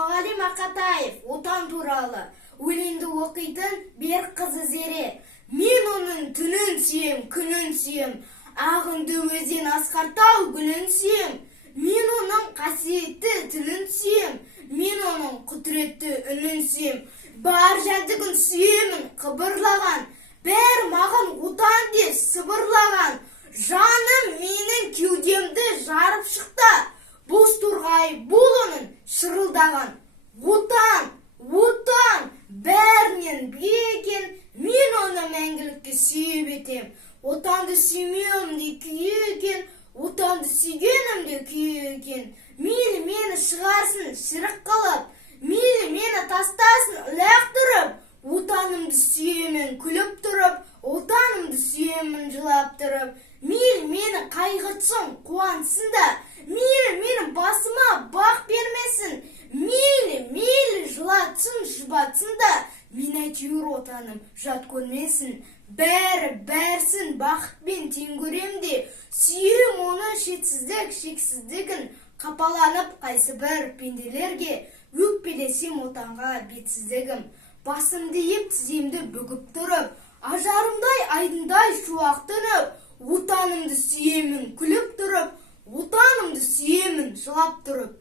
Мұқағали Мақатаев отан туралы өлеңді оқитын бір қызы Зере. Мен оның түнін сүйем, күнін сүйем, ағынды өзен асқартау гүлін сүйем. Мен оның қасиетті тілін сүйем, мен оның құдіретті үнін сүйем. Бар жәндігін сүйемін қыбырлаған, бәр маған отан деп сыбырлаған. Жаным менің кеудемді жарып шықты, боз торғай бұл оның шырылдаған. Отан, отан, бәрінен биік екен, мен оны мәңгілікке сүйіп етем. Отанды сүймеуімде күйі екен, отанды сүйгенімде күйі екен. Мені шығарсын шырық қылып, мені тастасын лақтырып. Отанымды сүйемін күліп тұрып, отанымды сүйемін жылап тұрып. Мені қайғыртсын қуансын да, мені басыма бақ бермесін. Мейлі жылатсын жұбатсын да, мен әйтеуір отаным жат көрмесін. Бәрсін бақытпен тең көремде, сүйем оны шексіздігін. Қапаланып қайсы бір пенделерге, өкпелесем отанға бетсіздігім. Басымды еп тіземді бүгіп тұрып, ажарымдай айдындай шуақтынып. Отанымды сүйемін күліп тұрып, отанымды сүйемін жылап тұрып.